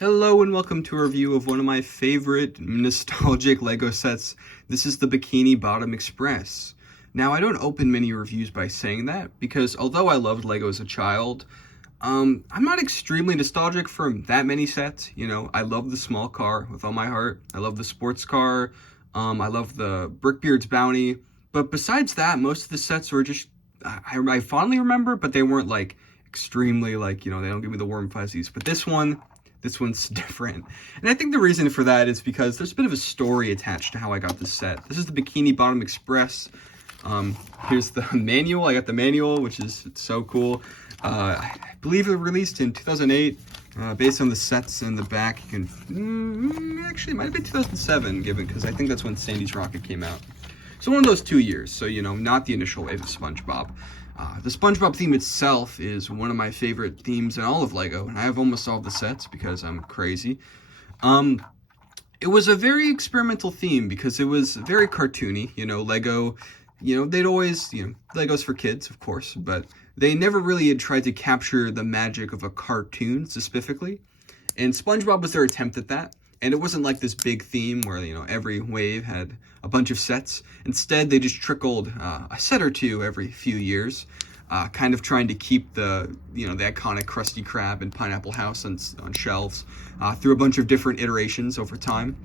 Hello and welcome to a review of one of my favorite nostalgic LEGO sets. This is the Bikini Bottom Express. Now, I don't open many reviews by saying that, because although I loved LEGO as a child, I'm not extremely nostalgic for that many sets. You know, I love the small car with all my heart. I love the sports car. I love the Brickbeard's Bounty. But besides that, most of the sets were just, I fondly remember, but they weren't like extremely like, they don't give me the warm fuzzies. But this one's different. And I think the reason for that is because there's a bit of a story attached to how I got this set. This is the Bikini Bottom Express. Here's the manual. I got the manual, which is so cool. I believe it was released in 2008. Based on the sets in the back, you can... actually, it might have been 2007, because I think that's when Sandy's Rocket came out. So one of those 2 years. So, not the initial wave of SpongeBob. The SpongeBob theme itself is one of my favorite themes in all of LEGO, and I have almost all the sets because I'm crazy. It was a very experimental theme because it was very cartoony. LEGO, they'd always, LEGO's for kids, of course, but they never really had tried to capture the magic of a cartoon specifically. And SpongeBob was their attempt at that. And it wasn't like this big theme where, every wave had a bunch of sets. Instead, they just trickled a set or two every few years, kind of trying to keep the iconic Krusty Krab and Pineapple House on shelves through a bunch of different iterations over time.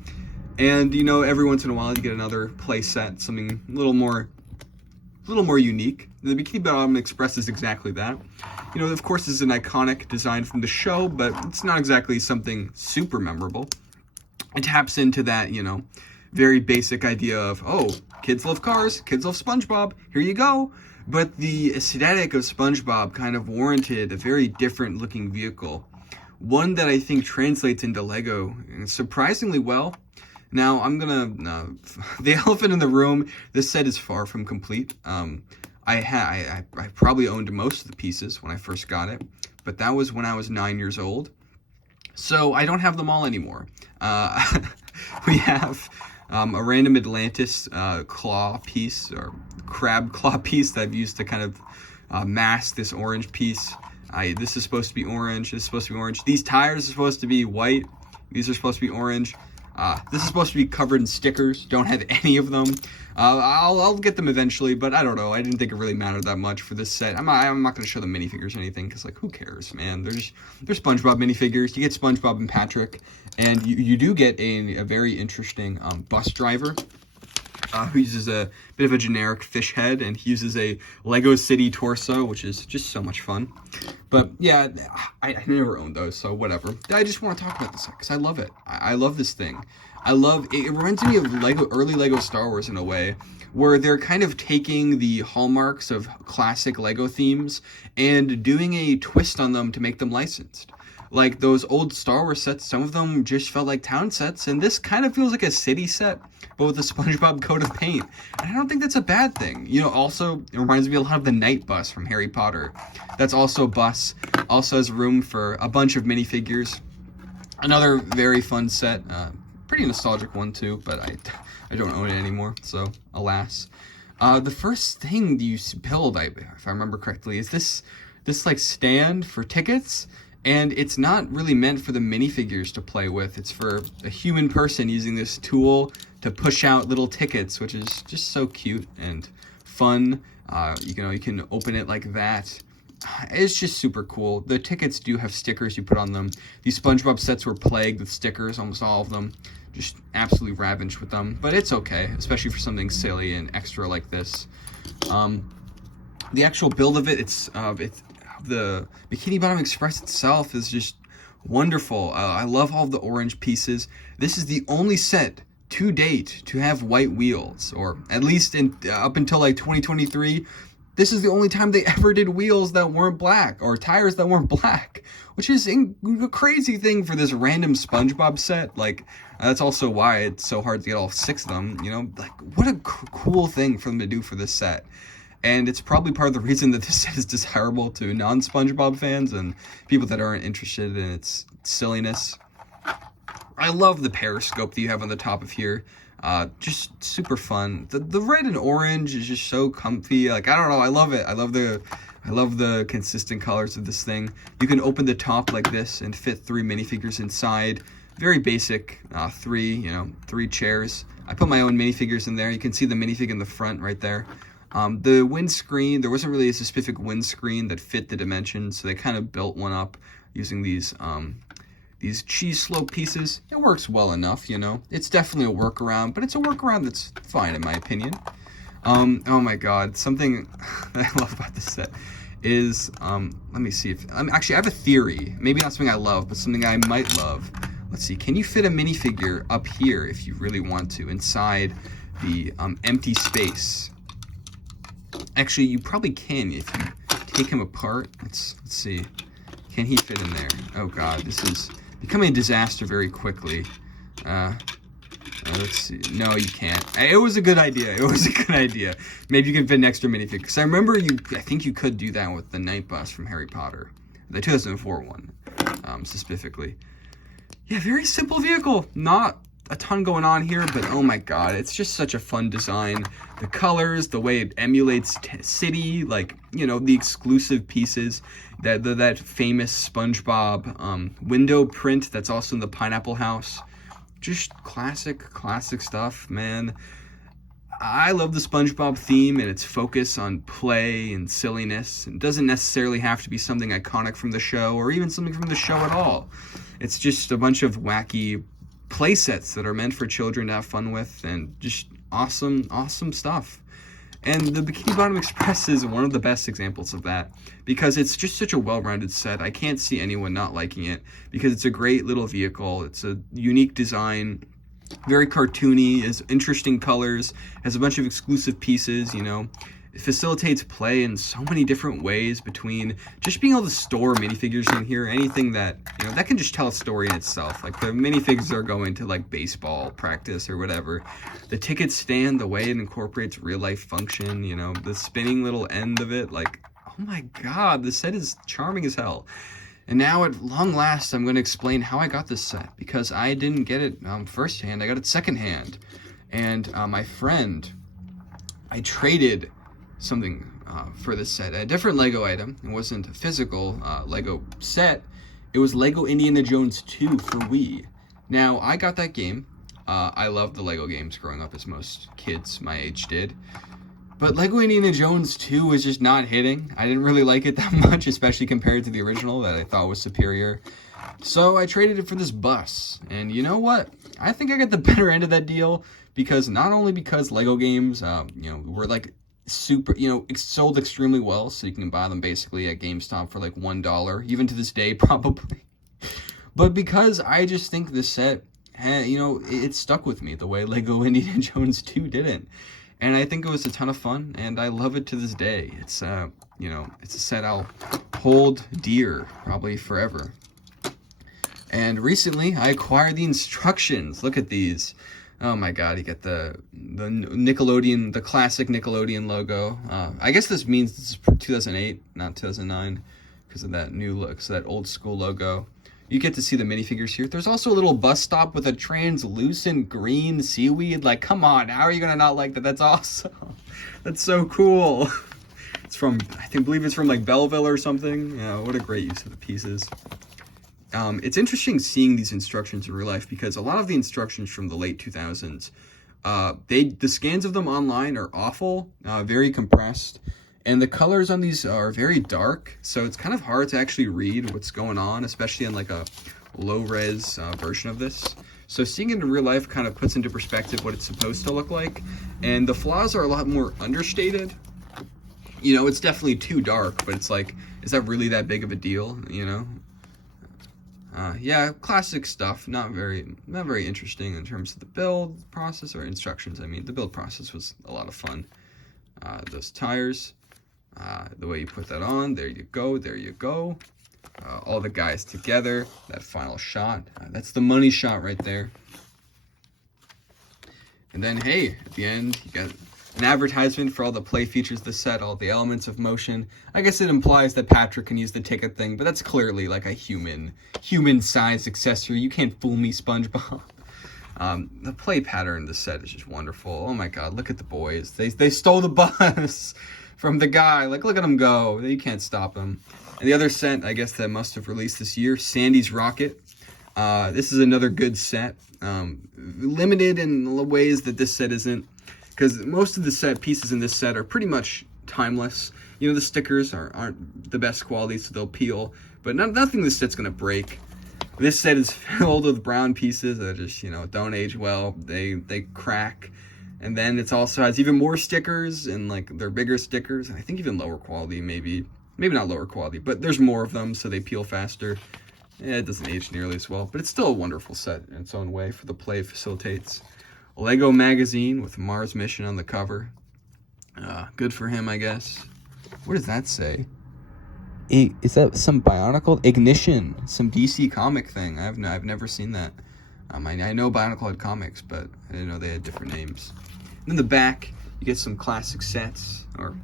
And, every once in a while you get another play set, something a little more unique. The Bikini Bottom Express is exactly that. Of course, it's an iconic design from the show, but it's not exactly something super memorable. It taps into that, very basic idea of, oh, kids love cars, kids love SpongeBob, here you go. But the aesthetic of SpongeBob kind of warranted a very different looking vehicle. One that I think translates into LEGO surprisingly well. Now, the elephant in the room, this set is far from complete. I probably owned most of the pieces when I first got it, but that was when I was 9 years old. So I don't have them all anymore. We have a random Atlantis claw piece, or crab claw piece that I've used to kind of mask this orange piece. This is supposed to be orange. This is supposed to be orange. These tires are supposed to be white. These are supposed to be orange. This is supposed to be covered in stickers. Don't have any of them. I'll get them eventually, but I don't know. I didn't think it really mattered that much for this set. I'm not going to show the minifigures or anything, because, who cares, man? There's SpongeBob minifigures. You get SpongeBob and Patrick, and you do get a very interesting bus driver who uses a bit of a generic fish head, and he uses a Lego City torso, which is just so much fun. But yeah, I never owned those, so whatever. I just want to talk about this because I love it. I love this thing. It reminds me of early Lego Star Wars in a way, where they're kind of taking the hallmarks of classic Lego themes and doing a twist on them to make them licensed. Like those old Star Wars sets, some of them just felt like town sets, and this kind of feels like a city set, but with a SpongeBob coat of paint. And I don't think that's a bad thing. Also, it reminds me a lot of the Night Bus from Harry Potter. That's also a bus, also has room for a bunch of minifigures. Another very fun set, pretty nostalgic one too, but I don't own it anymore, so alas. The first thing you build, if I remember correctly, is this stand for tickets. And it's not really meant for the minifigures to play with. It's for a human person using this tool to push out little tickets, which is just so cute and fun. You can open it like that. It's just super cool. The tickets do have stickers you put on them. These SpongeBob sets were plagued with stickers, almost all of them. Just absolutely ravaged with them. But it's okay, especially for something silly and extra like this. The actual build of it's the Bikini Bottom Express itself is just wonderful. I love all the orange pieces. This is the only set to date to have white wheels, or at least up until 2023. This is the only time they ever did wheels that weren't black, or tires that weren't black, which is a crazy thing for this random SpongeBob set. That's also why it's so hard to get all 6 of them. What a cool thing for them to do for this set. And it's probably part of the reason that this set is desirable to non-SpongeBob fans and people that aren't interested in its silliness. I love the periscope that you have on the top of here. Just super fun. The red and orange is just so comfy. I don't know, I love it. I love the I love the consistent colors of this thing. You can open the top like this and fit 3 minifigures inside. Very basic, three chairs. I put my own minifigures in there. You can see the minifig in the front right there. The windscreen, there wasn't really a specific windscreen that fit the dimensions, so they kind of built one up using these cheese slope pieces. It works well enough, you know. It's definitely a workaround, but it's a workaround that's fine in my opinion. Oh my god, something that I love about this set is, let me see if, actually I have a theory. Maybe not something I love, but something I might love. Let's see, can you fit a minifigure up here if you really want to, inside the empty space? Actually, you probably can if you take him apart. Let's see. Can he fit in there? Oh god, this is becoming a disaster very quickly. Let's see. No, you can't. It was a good idea. It was a good idea. Maybe you can fit an extra minifig. Because I remember I think you could do that with the Night Bus from Harry Potter. The 2004 one, specifically. Yeah, very simple vehicle. Not a ton going on here, but oh my god, it's just such a fun design. The colors, the way it emulates City, like, you know, the exclusive pieces, that famous SpongeBob window print that's also in the Pineapple House. Just classic stuff, man. I love the SpongeBob theme and its focus on play and silliness. It doesn't necessarily have to be something iconic from the show or even something from the show at all. It's just a bunch of wacky play sets that are meant for children to have fun with, and just awesome stuff. And the Bikini Bottom Express is one of the best examples of that, because it's just such a well-rounded set. I can't see anyone not liking it, because it's a great little vehicle. It's a unique design, very cartoony, has interesting colors, has a bunch of exclusive pieces, you know. It facilitates play in so many different ways, between just being able to store minifigures in here, anything that, you know, that can just tell a story in itself. Like the minifigures are going to like baseball practice or whatever. The ticket stand, the way it incorporates real life function, you know, the spinning little end of it, like, oh my god, the set is charming as hell. And now at long last, I'm going to explain how I got this set, because I didn't get it firsthand, I got it secondhand. And my friend, I traded something for this set, a different Lego item. It wasn't a physical Lego set, it was Lego Indiana Jones 2 for Wii. Now, I got that game. I loved the Lego games growing up, as most kids my age did. But Lego Indiana Jones 2 was just not hitting. I didn't really like it that much, especially compared to the original that I thought was superior. So I traded it for this bus. And you know what? I think I got the better end of that deal, because not only because Lego games, were like super, sold extremely well, so you can buy them basically at GameStop for like $1, even to this day probably. But because I just think this set, it stuck with me the way Lego Indiana Jones 2 didn't. And I think it was a ton of fun, and I love it to this day. It's, it's a set I'll hold dear, probably forever. And recently, I acquired the instructions. Look at these. Oh my god, you get the Nickelodeon, the classic Nickelodeon logo. I guess this means this is 2008, not 2009, because of that new look, so that old school logo. You get to see the minifigures here. There's also a little bus stop with a translucent green seaweed. Like, come on, how are you gonna not like that? That's awesome. That's so cool. It's from, believe it's from like Belleville or something. Yeah, what a great use of the pieces. It's interesting seeing these instructions in real life, because a lot of the instructions from the late 2000s, the scans of them online are awful, very compressed. And the colors on these are very dark, so it's kind of hard to actually read what's going on, especially in like a low-res version of this. So seeing it in real life kind of puts into perspective what it's supposed to look like. And the flaws are a lot more understated. You know, it's definitely too dark, but it's like, is that really that big of a deal, you know? Yeah, classic stuff, not very interesting in terms of the build process or instructions. I mean, the build process was a lot of fun. Those tires. The way you put that on, there you go. All the guys together, that final shot, that's the money shot right there. And then, hey, at the end, you got an advertisement for all the play features of the set, all the elements of motion. I guess it implies that Patrick can use the ticket thing, but that's clearly like a human-sized accessory. You can't fool me, SpongeBob. The play pattern in the set is just wonderful. Oh my god, look at the boys. They stole the bus. from the guy. Like, look at him go. You can't stop him. And the other set, I guess, that must have released this year, Sandy's Rocket. This is another good set. Limited in the ways that this set isn't, because most of the set pieces in this set are pretty much timeless. You know, the stickers aren't the best quality, so they'll peel, but nothing in this set's going to break. This set is filled with brown pieces that just, you know, don't age well. They crack. And then it also has even more stickers, and like they're bigger stickers. I think even lower quality, maybe not lower quality, but there's more of them, so they peel faster. Yeah, it doesn't age nearly as well, but it's still a wonderful set in its own way for the play it facilitates. A Lego magazine with Mars mission on the cover. Good for him, I guess. What does that say? Is that some Bionicle? Ignition, some DC comic thing. I've never seen that. I know Bionicle had comics, but I didn't know they had different names. And in the back, you get some classic sets, or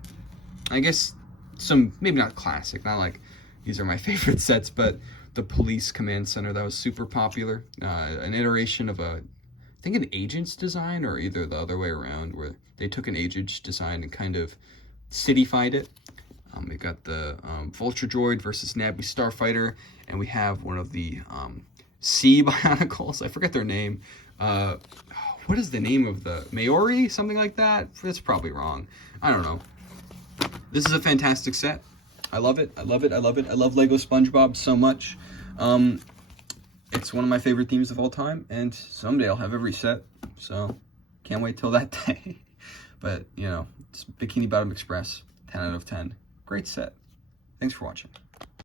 I guess some, maybe not classic, not like these are my favorite sets, but the Police Command Center, that was super popular. An iteration of I think an Agent's design, or either the other way around, where they took an Agent's design and kind of cityfied it. We got the Vulture Droid versus Nabby Starfighter, and we have one of the Sea Bionicles. I forget their name. What is the name of the Maori? Something like that? That's probably wrong. I don't know. This is a fantastic set. I love it. I love it. I love it. I love Lego SpongeBob so much. It's one of my favorite themes of all time, and someday I'll have every set, so can't wait till that day. But, you know, it's Bikini Bottom Express, 10 out of 10. Great set. Thanks for watching.